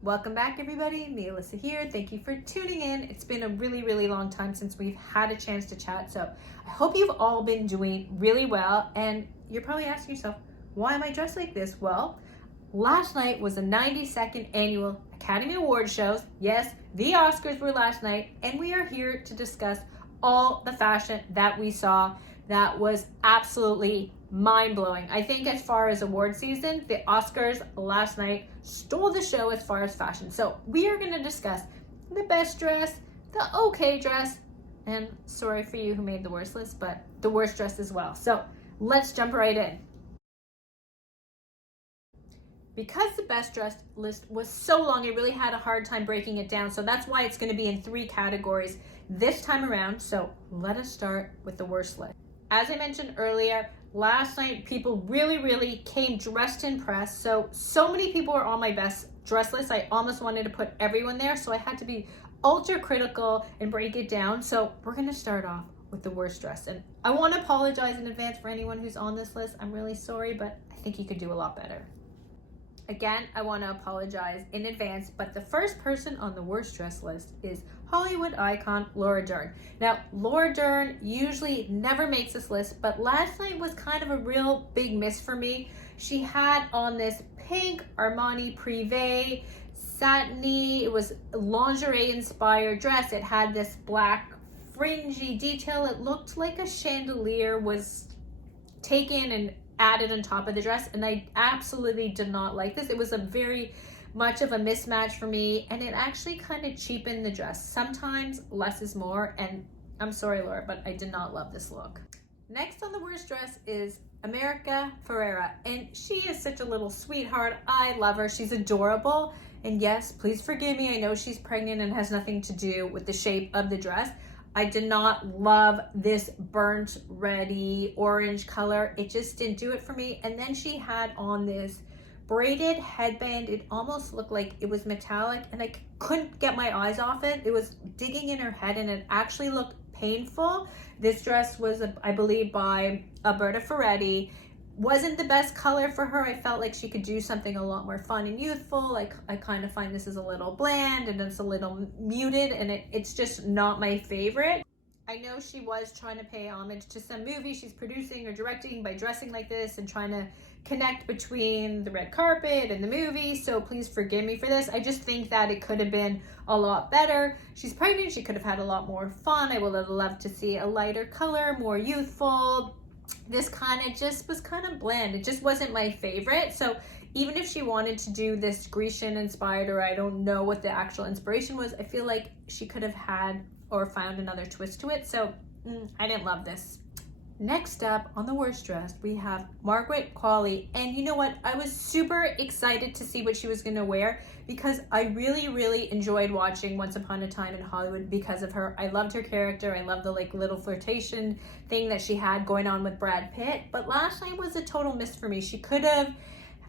Welcome back, everybody. Me, Alyssa here. Thank you for tuning in. It's been a really, really long time since we've had a chance to chat. So I hope you've all been doing really well. And you're probably asking yourself, why am I dressed like this? Well, last night was the 92nd annual Academy Award shows. Yes, the Oscars were last night. And we are here to discuss all the fashion that we saw that was absolutely mind-blowing. I think as far as award season, the Oscars last night stole the show as far as fashion. So we are going to discuss the best dress, the okay dress, and sorry for you who made the worst list, but the worst dress as well. So let's jump right in. Because the best dressed list was so long, I really had a hard time breaking it down. So that's why it's going to be in 3 categories this time around. So let us start with the worst list. As I mentioned earlier, last night people really came dressed to impress. So many people were on my best dress list. I almost wanted to put everyone there. So I had to be ultra critical and break it down. So we're going to start off with the worst dress. And I want to apologize in advance for anyone who's on this list. I'm really sorry, but I think you could do a lot better. Again, I want to apologize in advance, but the first person on the worst dress list is Hollywood icon Laura Dern. Now, Laura Dern usually never makes this list, but last night was kind of a real big miss for me. She had on this pink Armani Privé, satiny, it was lingerie inspired dress. It had this black fringy detail. It looked like a chandelier was taken and added on top of the dress, and I absolutely did not like this. It was a very much of a mismatch for me, and it actually kind of cheapened the dress. Sometimes less is more, and I'm sorry, Laura, but I did not love this look. Next on the worst dress is America Ferrera, and she is such a little sweetheart. I love her. She's adorable, and yes, please forgive me. I know she's pregnant and has nothing to do with the shape of the dress. I did not love this burnt reddy orange color. It just didn't do it for me. And then she had on this braided headband. It almost looked like it was metallic, and I couldn't get my eyes off it. It was digging in her head, and it actually looked painful. This dress was, I believe, by Alberta Ferretti. Wasn't the best color for her. I felt like she could do something a lot more fun and youthful. Like, I kind of find this is a little bland and it's a little muted, and it's just not my favorite. I know she was trying to pay homage to some movie she's producing or directing by dressing like this and trying to connect between the red carpet and the movie, so please forgive me for this. I just think that it could have been a lot better. She's pregnant. She could have had a lot more fun. I would have loved to see a lighter color, more youthful. This kind of just was kind of bland. It just wasn't my favorite. So even if she wanted to do this Grecian inspired, or I don't know what the actual inspiration was, I feel like she could have had or found another twist to it. So I didn't love this. Next up on the worst dress, we have Margaret Colley. And you know what? I was super excited to see what she was going to wear, because I really enjoyed watching Once Upon a Time in Hollywood because of her. I loved her character. I loved the little flirtation thing that she had going on with Brad Pitt. But last night was a total miss for me. She could have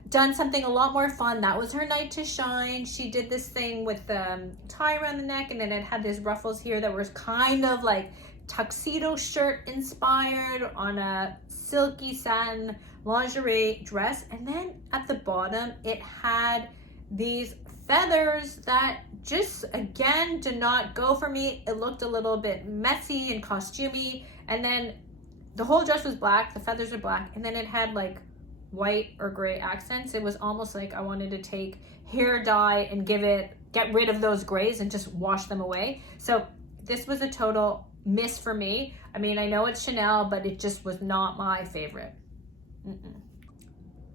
done something a lot more fun. That was her night to shine. She did this thing with the tie around the neck, and then it had these ruffles here that were kind of like tuxedo shirt inspired on a silky satin lingerie dress. And then at the bottom it had these feathers that just again did not go for me. It looked a little bit messy and costumey, and then the whole dress was black, the feathers are black, and then it had like white or gray accents. It was almost like I wanted to take hair dye and get rid of those grays and just wash them away. So this was a total miss for me. I mean, I know it's Chanel, but it just was not my favorite.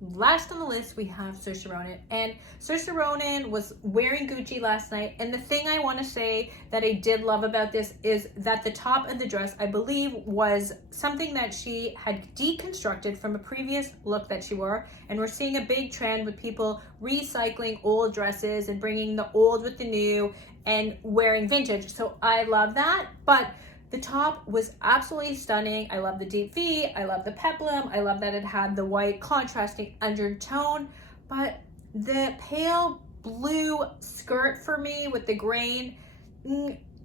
Last on the list, we have Saoirse Ronan. And Saoirse Ronan was wearing Gucci last night. And the thing I want to say that I did love about this is that the top of the dress, I believe, was something that she had deconstructed from a previous look that she wore. And we're seeing a big trend with people recycling old dresses and bringing the old with the new and wearing vintage. So I love that. But the top was absolutely stunning. I love the deep V. I love the peplum. I love that it had the white contrasting undertone. But the pale blue skirt for me with the grain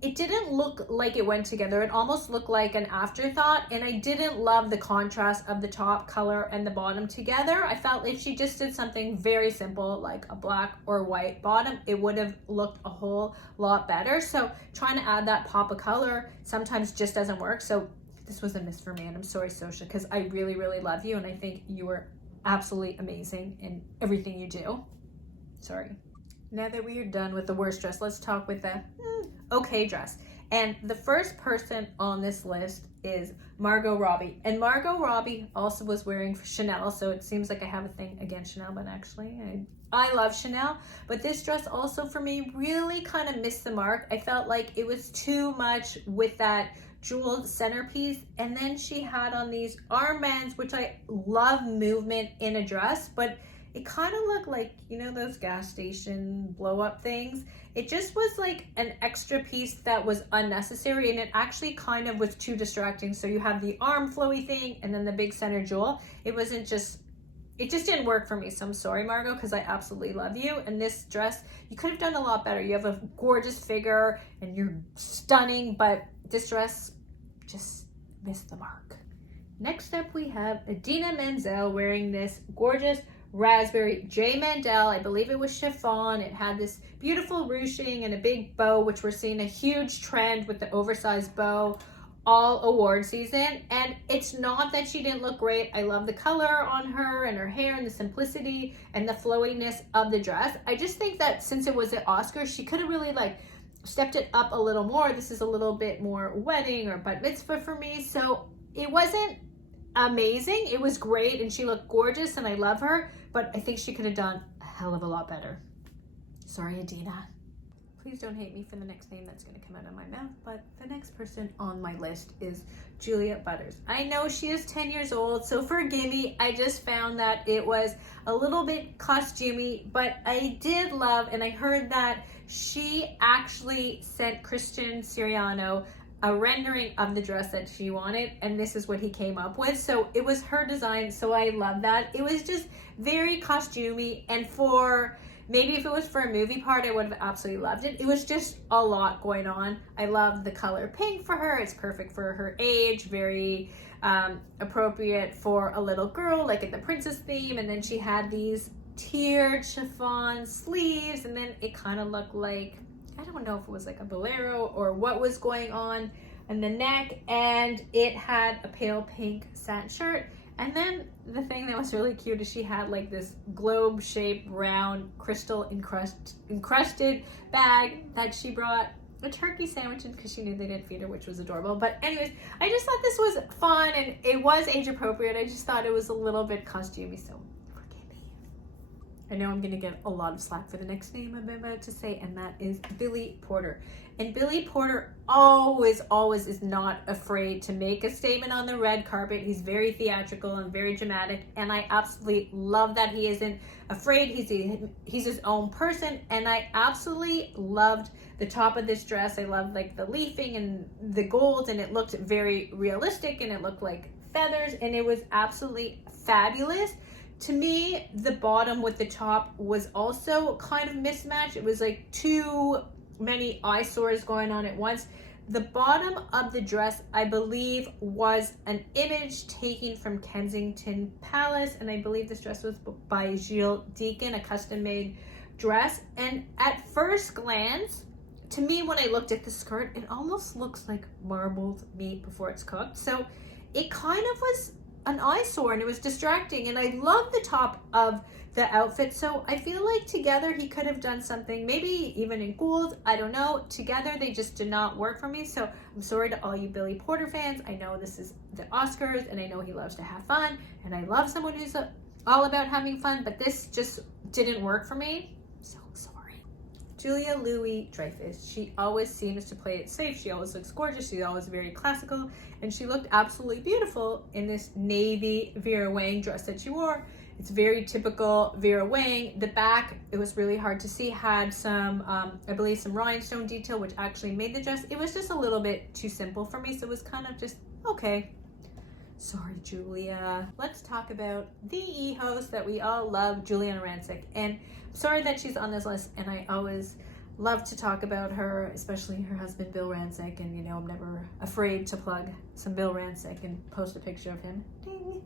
it didn't look like it went together. It almost looked like an afterthought, and I didn't love the contrast of the top color and the bottom together. I felt if she just did something very simple like a black or white bottom, it would have looked a whole lot better. So trying to add that pop of color sometimes just doesn't work. So this was a miss for me, and I'm sorry, Saoirse, because I really, really love you, and I think you are absolutely amazing in everything you do. Sorry. Now that we are done with the worst dress, let's talk with the okay dress. And the first person on this list is Margot Robbie. And Margot Robbie also was wearing Chanel, so it seems like I have a thing against Chanel, but actually I love Chanel. But this dress also for me really kind of missed the mark. I felt like it was too much with that jeweled centerpiece, and then she had on these armbands, which I love movement in a dress, but it kind of looked like, you know, those gas station blow up things. It just was like an extra piece that was unnecessary, and it actually kind of was too distracting. So you have the arm flowy thing and then the big center jewel. It just didn't work for me. So I'm sorry, Margot, because I absolutely love you. And this dress, you could have done a lot better. You have a gorgeous figure and you're stunning, but this dress just missed the mark. Next up, we have Idina Menzel wearing this gorgeous raspberry J. Mandel. I believe it was chiffon. It had this beautiful ruching and a big bow, which we're seeing a huge trend with the oversized bow all award season. And it's not that she didn't look great. I love the color on her and her hair and the simplicity and the flowiness of the dress. I just think that since it was at Oscars, she could have really like stepped it up a little more. This is a little bit more wedding or bat mitzvah for me. So it wasn't amazing. It was great and she looked gorgeous and I love her, but I think she could have done a hell of a lot better. Sorry, Idina. Please don't hate me for the next name that's going to come out of my mouth, but the next person on my list is Juliet Butters. I know she is 10 years old, so forgive me. I just found that it was a little bit costumey, but I did love, and I heard that she actually sent Christian Siriano a rendering of the dress that she wanted, and this is what he came up with. So it was her design, so I love that. It was just very costumey, and for maybe if it was for a movie part, I would have absolutely loved it. It was just a lot going on. I love the color pink for her. It's perfect for her age, very appropriate for a little girl, like in the princess theme. And then she had these tiered chiffon sleeves, and then it kind of looked like, I don't know if it was like a bolero or what was going on in the neck, and it had a pale pink satin shirt. And then the thing that was really cute is she had like this globe-shaped round crystal encrusted bag that she brought a turkey sandwich in because she knew they didn't feed her, which was adorable. But anyways, I just thought this was fun and it was age appropriate. I just thought it was a little bit costumey, so forgive me. I know I'm gonna get a lot of slack for the next name I'm about to say, and that is Billy Porter. And Billy Porter always is not afraid to make a statement on the red carpet. He's very theatrical and very dramatic, and I absolutely love that he isn't afraid. He's his own person, and I absolutely loved the top of this dress. I loved like the leafing and the gold, and it looked very realistic, and it looked like feathers, and it was absolutely fabulous. To me, the bottom with the top was also kind of mismatched. It was like too many eyesores going on at once. The bottom of the dress, I believe, was an image taken from Kensington Palace, and I believe this dress was by Gilles Deacon, a custom-made dress. And at first glance, to me, when I looked at the skirt, it almost looks like marbled meat before it's cooked. So it kind of was an eyesore and it was distracting, and I love the top of the outfit. So I feel like together he could have done something, maybe even in gold, I don't know. Together they just did not work for me. So I'm sorry to all you Billy Porter fans. I know this is the Oscars and I know he loves to have fun, and I love someone who's all about having fun, but this just didn't work for me. So sorry. Julia LouisDreyfus, she always seems to play it safe. She always looks gorgeous. She's always very classical, and she looked absolutely beautiful in this navy Vera Wang dress that she wore. It's very typical Vera Wang. The back, it was really hard to see, had some, I believe some rhinestone detail, which actually made the dress. It was just a little bit too simple for me, so it was kind of just, okay. Sorry, Julia. Let's talk about the e-host that we all love, Juliana Rancic. And I'm sorry that she's on this list, and I always love to talk about her, especially her husband, Bill Rancic. And, you know, I'm never afraid to plug some Bill Rancic and post a picture of him. Ding.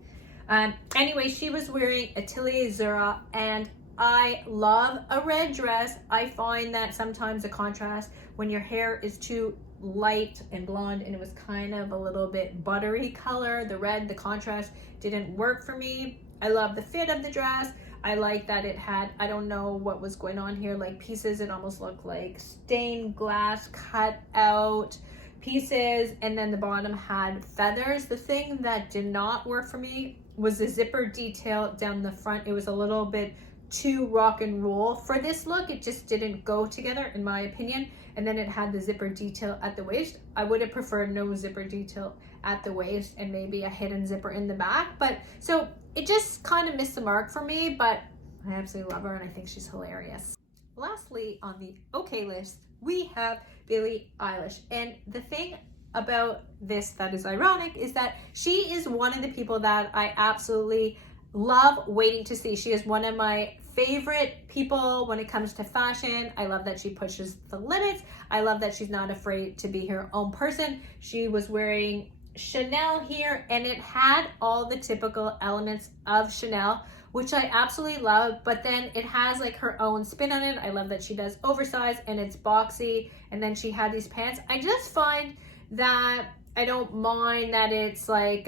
Anyway, she was wearing Atelier Zura, and I love a red dress. I find that sometimes a contrast when your hair is too light and blonde and it was kind of a little bit buttery color, the red, the contrast didn't work for me. I love the fit of the dress. I like that it had, I don't know what was going on here, like pieces, it almost looked like stained glass cut out pieces, and then the bottom had feathers. The thing that did not work for me was the zipper detail down the front. It was a little bit too rock and roll for this look. It just didn't go together in my opinion. And then it had the zipper detail at the waist. I would have preferred no zipper detail at the waist and maybe a hidden zipper in the back. But so it just kind of missed the mark for me, but I absolutely love her and I think she's hilarious. Lastly, on the okay list, we have Billie Eilish. And the thing about this that is ironic is that she is one of the people that I absolutely love waiting to see. She is one of my favorite people when it comes to fashion. I love that she pushes the limits. I love that she's not afraid to be her own person. She was wearing Chanel here and it had all the typical elements of Chanel, which I absolutely love, but then it has like her own spin on it. I love that she does oversized and it's boxy, and then she had these pants. I just find that I don't mind that it's like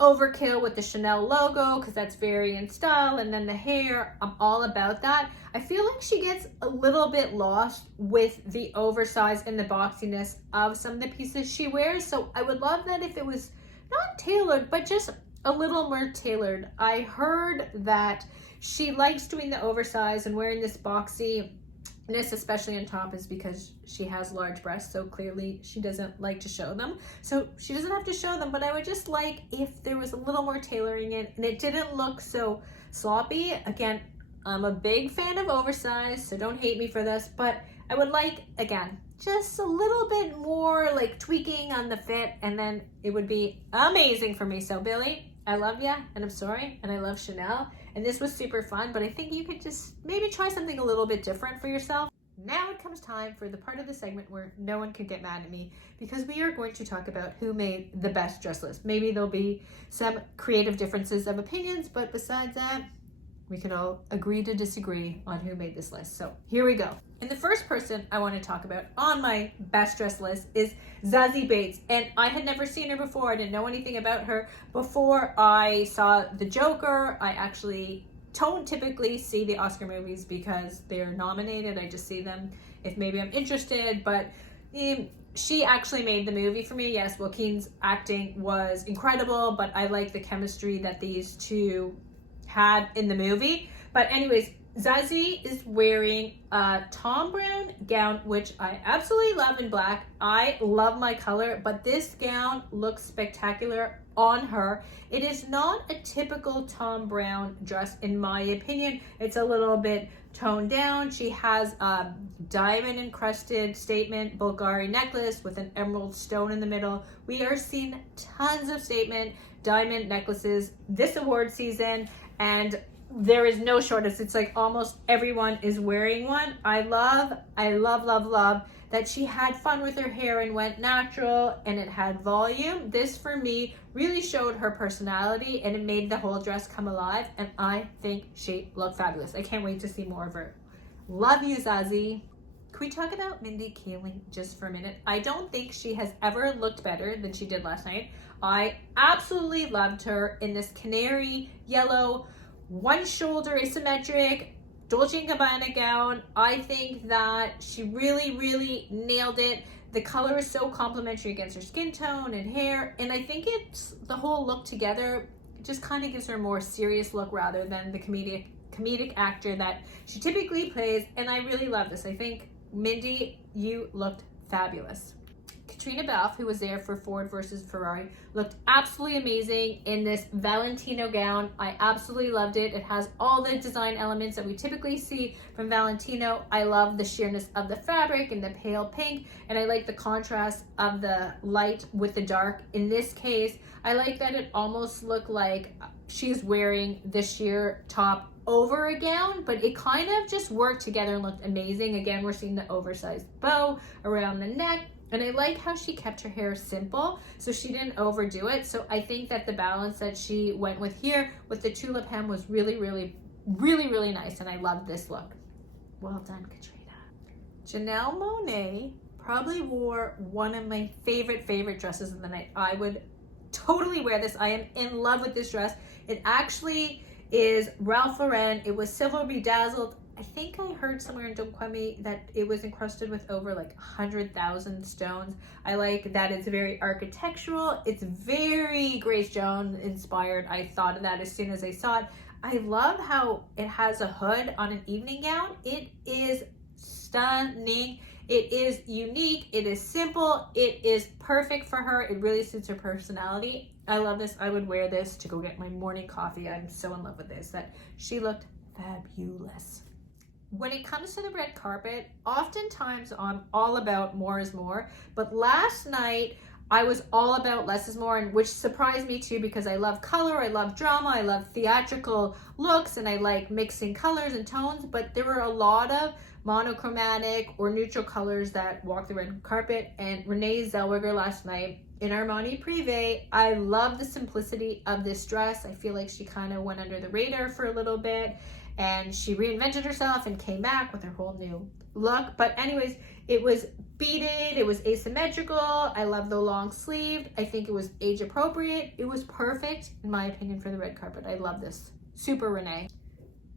overkill with the Chanel logo because that's very in style, and then the hair, I'm all about that. I feel like she gets a little bit lost with the oversize and the boxiness of some of the pieces she wears, so I would love that if it was not tailored but just a little more tailored. I heard that she likes doing the oversize and wearing this boxy, especially on top, is because she has large breasts, so clearly she doesn't like to show them. So she doesn't have to show them, but I would just like if there was a little more tailoring it and it didn't look so sloppy. Again, I'm a big fan of oversized, so don't hate me for this, but I would like, again, just a little bit more like tweaking on the fit, and then it would be amazing for me. So Billie, I love ya, and I'm sorry, and I love Chanel, and this was super fun, but I think you could just maybe try something a little bit different for yourself. Now it comes time for the part of the segment where no one can get mad at me, because we are going to talk about who made the best dress list. Maybe there'll be some creative differences of opinions, but besides that, we can all agree to disagree on who made this list. So here we go. And the first person I want to talk about on my best dress list is Susie Bates. And I had never seen her before. I didn't know anything about her before I saw The Joker. I actually don't typically see the Oscar movies because they're nominated. I just see them if maybe I'm interested. But she actually made the movie for me. Yes, Joaquin's acting was incredible, but I like the chemistry that these two had in the movie. But anyways, Susie is wearing a Tom Brown gown, which I absolutely love in black. I love my color, but this gown looks spectacular on her. It is not a typical Tom Brown dress in my opinion. It's a little bit toned down. She has a diamond encrusted statement Bulgari necklace with an emerald stone in the middle. We are seeing tons of statement diamond necklaces this award season, and there is no shortage. It's like almost everyone is wearing one. I love that she had fun with her hair and went natural, and it had volume. This for me really showed her personality, and it made the whole dress come alive, and I think she looked fabulous. I can't wait to see more of her. Love you, Susie. Can we talk about Mindy Kaling just for a minute? I don't think she has ever looked better than she did last night. I absolutely loved her in this canary yellow, one shoulder asymmetric Dolce & Gabbana gown. I think that she really nailed it. The color is so complimentary against her skin tone and hair, and I think it's the whole look together. It just kind of gives her a more serious look rather than the comedic actor that she typically plays, and I really love this. I think, Mindy, you looked fabulous. Katrina Bowden, who was there for Ford versus Ferrari, looked absolutely amazing in this Valentino gown. I absolutely loved it. It has all the design elements that we typically see from Valentino. I love the sheerness of the fabric and the pale pink, and I like the contrast of the light with the dark. In this case, I like that it almost looked like she's wearing the sheer top over a gown, but it kind of just worked together and looked amazing. Again, we're seeing the oversized bow around the neck. And I like how she kept her hair simple, so she didn't overdo it. So I think that the balance that she went with here with the tulip hem was really, really, really, really nice. And I love this look. Well done, Katrina. Janelle Monae probably wore one of my favorite dresses of the night. I would totally wear this. I am in love with this dress. It actually is Ralph Lauren. It was silver bedazzled. I think I heard somewhere, and don't quote me, that it was encrusted with over like 100,000 stones. I like that it's very architectural. It's very Grace Jones inspired. I thought of that as soon as I saw it. I love how it has a hood on an evening gown. It is stunning. It is unique. It is simple. It is perfect for her. It really suits her personality. I love this. I would wear this to go get my morning coffee. I'm so in love with this, that she looked fabulous. When it comes to the red carpet, oftentimes I'm all about more is more, but last night I was all about less is more, and which surprised me too, because I love color, I love drama, I love theatrical looks, and I like mixing colors and tones, but there were a lot of monochromatic or neutral colors that walk the red carpet. And Renee Zellweger last night in Armani Privé, I love the simplicity of this dress. I feel like she kind of went under the radar for a little bit, and she reinvented herself and came back with her whole new look. But anyways, it was beaded, it was asymmetrical. I love the long sleeve. I think it was age appropriate. It was perfect, in my opinion, for the red carpet. I love this. Super Renee.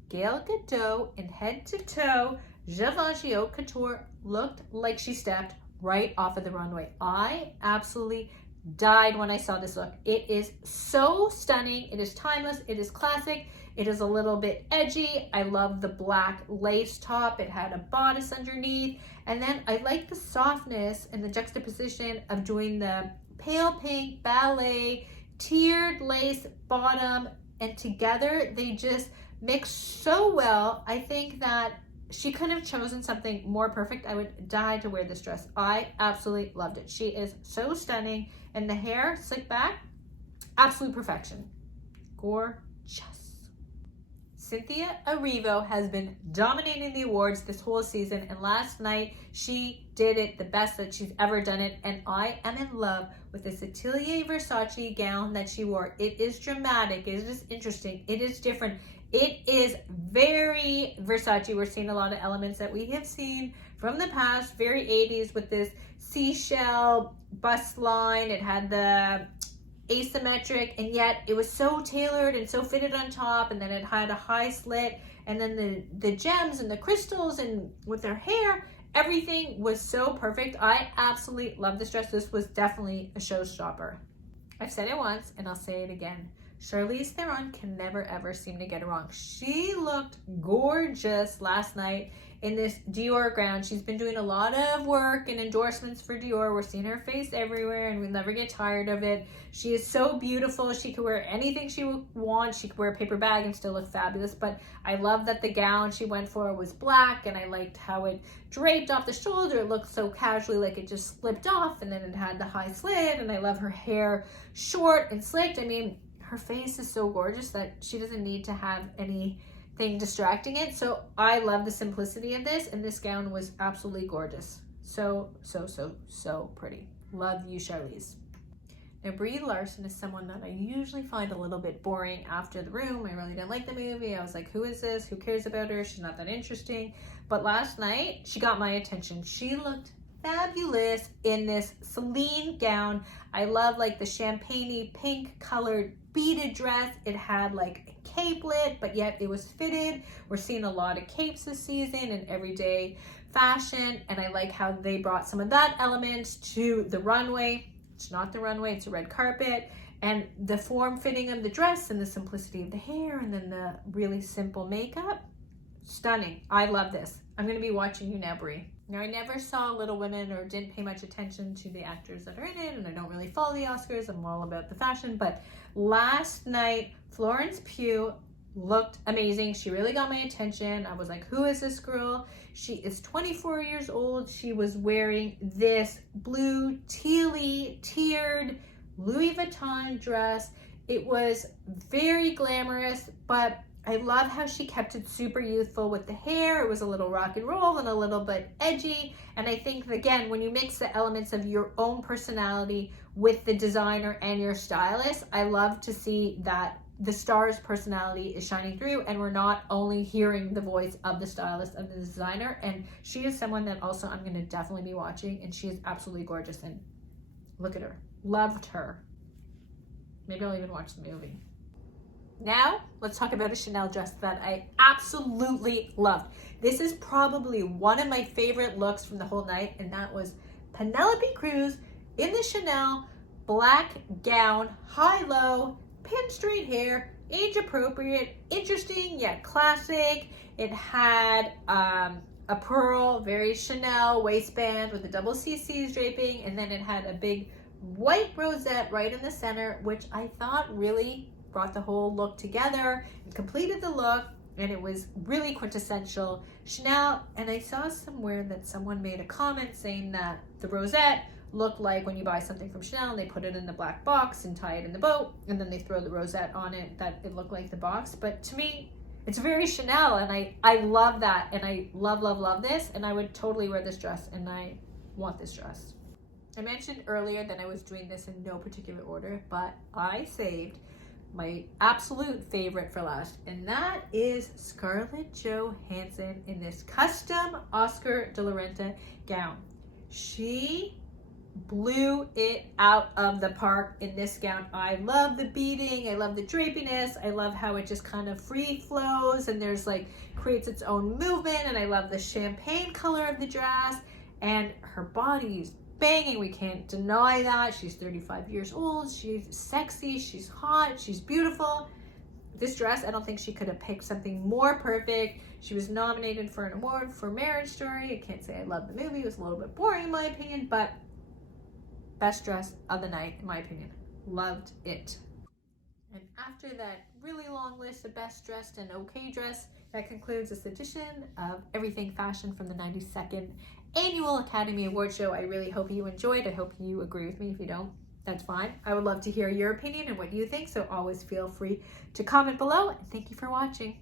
Gal Gadot in head to toe, Givenchy Haute Couture looked like she stepped right off of the runway. I absolutely died when I saw this look. It is so stunning. It is timeless. It is classic. It is a little bit edgy. I love the black lace top. It had a bodice underneath. And then I like the softness and the juxtaposition of doing the pale pink ballet tiered lace bottom, and together they just mix so well. I think that she couldn't have chosen something more perfect. I would die to wear this dress. I absolutely loved it. She is so stunning. And the hair, slick back, absolute perfection. Gorgeous. Cynthia Erivo has been dominating the awards this whole season, and last night she did it the best that she's ever done it, and I am in love with this Atelier Versace gown that she wore. It is dramatic, it is interesting, it is different, it is very Versace. We're seeing a lot of elements that we have seen from the past, very 80s, with this seashell bust line. It had the asymmetric, and yet it was so tailored and so fitted on top, and then it had a high slit, and then the gems and the crystals, and with her hair, everything was so perfect. I absolutely love this dress. This was definitely a showstopper. I've said it once and I'll say it again. Charlize Theron can never ever seem to get it wrong. She looked gorgeous last night in this Dior gown. She's been doing a lot of work and endorsements for Dior. We're seeing her face everywhere, and we'll never get tired of it. She is so beautiful. She could wear anything she would want. She could wear a paper bag and still look fabulous. But I love that the gown she went for was black, and I liked how it draped off the shoulder. It looked so casually, like it just slipped off, and then it had the high slit, and I love her hair short and slicked. I mean, her face is so gorgeous that she doesn't need to have anything distracting it. So I love the simplicity of this, and this gown was absolutely gorgeous. So pretty. Love you, Charlize. Now, Brie Larson is someone that I usually find a little bit boring after The Room. I really didn't like the movie. I was like, who is this? Who cares about her? She's not that interesting. But last night, she got my attention. She looked fabulous in this Celine gown. I love like the champagne-y pink colored beaded dress. It had like a capelet, but yet it was fitted. We're seeing a lot of capes this season in everyday fashion, and I like how they brought some of that element to the runway. It's not the runway, it's a red carpet, and the form fitting of the dress and the simplicity of the hair, and then the really simple makeup. Stunning. I love this. I'm going to be watching you now, Brie. Now, I never saw Little Women or didn't pay much attention to the actors that are in it, and I don't really follow the Oscars. I'm all about the fashion, but last night, Florence Pugh looked amazing. She really got my attention. I was like, who is this girl? She is 24 years old. She was wearing this blue tealy tiered Louis Vuitton dress. It was very glamorous, but I love how she kept it super youthful with the hair. It was a little rock and roll and a little bit edgy. And I think, again, when you mix the elements of your own personality with the designer and your stylist, I love to see that the star's personality is shining through and we're not only hearing the voice of the stylist, of the designer. And she is someone that also I'm going to definitely be watching, and she is absolutely gorgeous. And look at her. Loved her. Maybe I'll even watch the movie. Now, let's talk about a Chanel dress that I absolutely loved. This is probably one of my favorite looks from the whole night, and that was Penelope Cruz in the Chanel black gown, high-low, pin straight hair, age appropriate, interesting yet classic. It had a pearl, very Chanel waistband with the double CC's draping, and then it had a big white rosette right in the center, which I thought really brought the whole look together and completed the look, and it was really quintessential Chanel. And I saw somewhere that someone made a comment saying that the rosette looked like when you buy something from Chanel and they put it in the black box and tie it in the bow and then they throw the rosette on it, that it looked like the box. But to me, it's very Chanel, and I love that, and I love this, and I would totally wear this dress, and I want this dress. I mentioned earlier that I was doing this in no particular order, but I saved my absolute favorite for last, and that is Scarlett Johansson in this custom Oscar de la Renta gown. She blew it out of the park in this gown. I love the beading, I love the drapiness, I love how it just kind of free flows and there's like creates its own movement, and I love the champagne color of the dress, and her body's banging. We can't deny that. She's 35 years old. She's sexy. She's hot. She's beautiful. This dress, I don't think she could have picked something more perfect. She was nominated for an award for Marriage Story. I can't say I love the movie. It was a little bit boring in my opinion, but best dress of the night in my opinion. Loved it. And after that really long list of best dressed and okay dressed, that concludes this edition of Everything Fashion from the 92nd Annual Academy Award Show. I really hope you enjoyed. I hope you agree with me. If you don't, that's fine. I would love to hear your opinion and what you think, so always feel free to comment below. And thank you for watching.